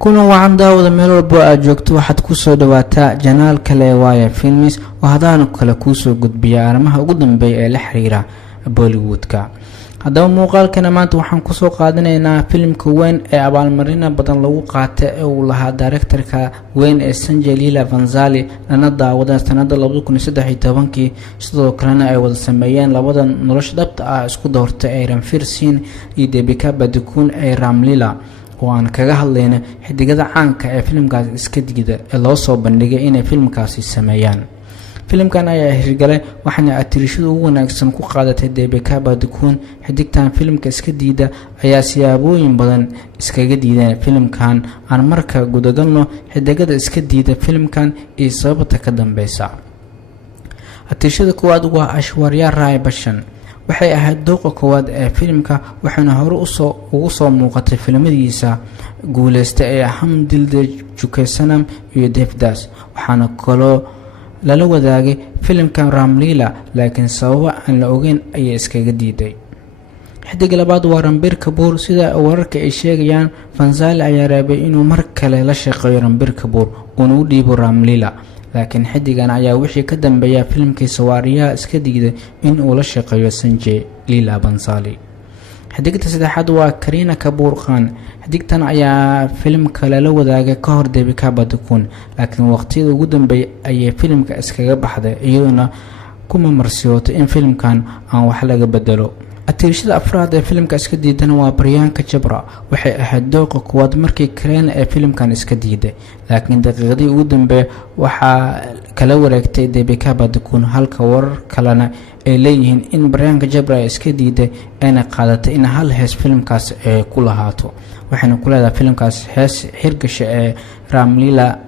kuna waxaan daawada meel walba aad joogto waxaad ku soo dhawaataa janaal kale waaye films oo hadaan kale ku soo gudbiya arrimaha ugu dambeeya ee la xiriira Bollywoodka. haddaba muuqaalkana maanta waxaan ku soo qaadanaynaa filimka weyn ee abaalmarina badan lagu qaatay ee uu lahaa directorka weyn ee Sanjay Leela Bhansali lana daawada sanada 2013 sidoo kalena ay wada sameeyeen labadan nolosha dhabta ah isku doortay ee Ranveer Singh iyo Deepika Padukone ee Ram Leela oo aan kaga hadlayna xidigada caanka ee filimkaas iska digida ee loo soo bandhigay inay filimkaasi sameeyaan. filimkan ayaa hirgalay waxaana atirishada ugu wanaagsan ku qaadatay Deepika Padukone. xidigtan filimka iska diida ayaa siyaabooyin badan iskaga diideen filimkan. aan marka gudagalno xidigada iska diida filimkan iyo sababta ka dambeysa. atirishada koowaad waa Aishwarya Rai Bachchan. waxay ahayd dooqa koowaad ee filimka waxaana hore ugu soo muuqatay filimadiisa guuleysta ee Hum Dil De Chuke Sanam iyo Devdas. waxaana kaloo lala wadaagay filimkan Ram Leela laakiin sababo aan la ogeyn ayay iskaga diiday. xidig labaad waa Ranbir Kapoor. sida wararka ay sheegayaan Bhansali ayaa rabay inuu mar kale la shaqeeyo Ranbir Kapoor oo u dhiibo Ram Leela laakiin xidigan ayaa wixii ka dambeeyay filimkiisa Waariyaha iska diiday in uu la shaqeeyo Sanjay Leela Bhansali. xidigta saddexaad waa Kareena Kapoor Khan. xidigtan ayaa filimka la wadaagay ka hor Deepika Padukone laakiin waqtiyada ugu dambeeyay ayay filimka iskaga baxday iyadoo kuma marsiyootay in filimkan aan wax laga bedelo. atirishada afraad ee filimka iska diidan waa Priyanka Chopra. waxay ahayd dooqa koowaad markii Kareena ee filimkan iska diiday laakiin daqiiqadii ugu dambeeyay waxaa kala wareegtay Deepika Padukone halka warar kalena ay leeyihiin in Priyanka Chopra iska diiday ayna qaadatay in hal hees filimkaas ay ku lahaato waxayna ku leedahay filimkaas hees hirgasha ee Ram Leela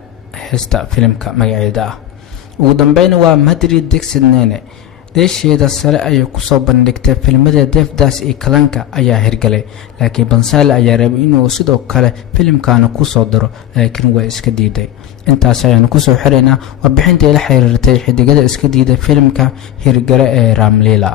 heesta filimka magaceeda ah. ugu dambeyn waa Madhuri Dixit Nene. deesheeda sare ayay ku soo bandhigtay filimada Devdas iyo Kalanka ayaa hirgalay laakiin Bhansali ayaa rabay inuu sidoo kale filimkaana ku soo daro laakiin waa iska diiday. intaas ayaan ku soo xireynaa warbixintii la xiriirtay xidigada iska diiday filimka hirgale ee Ram Leela.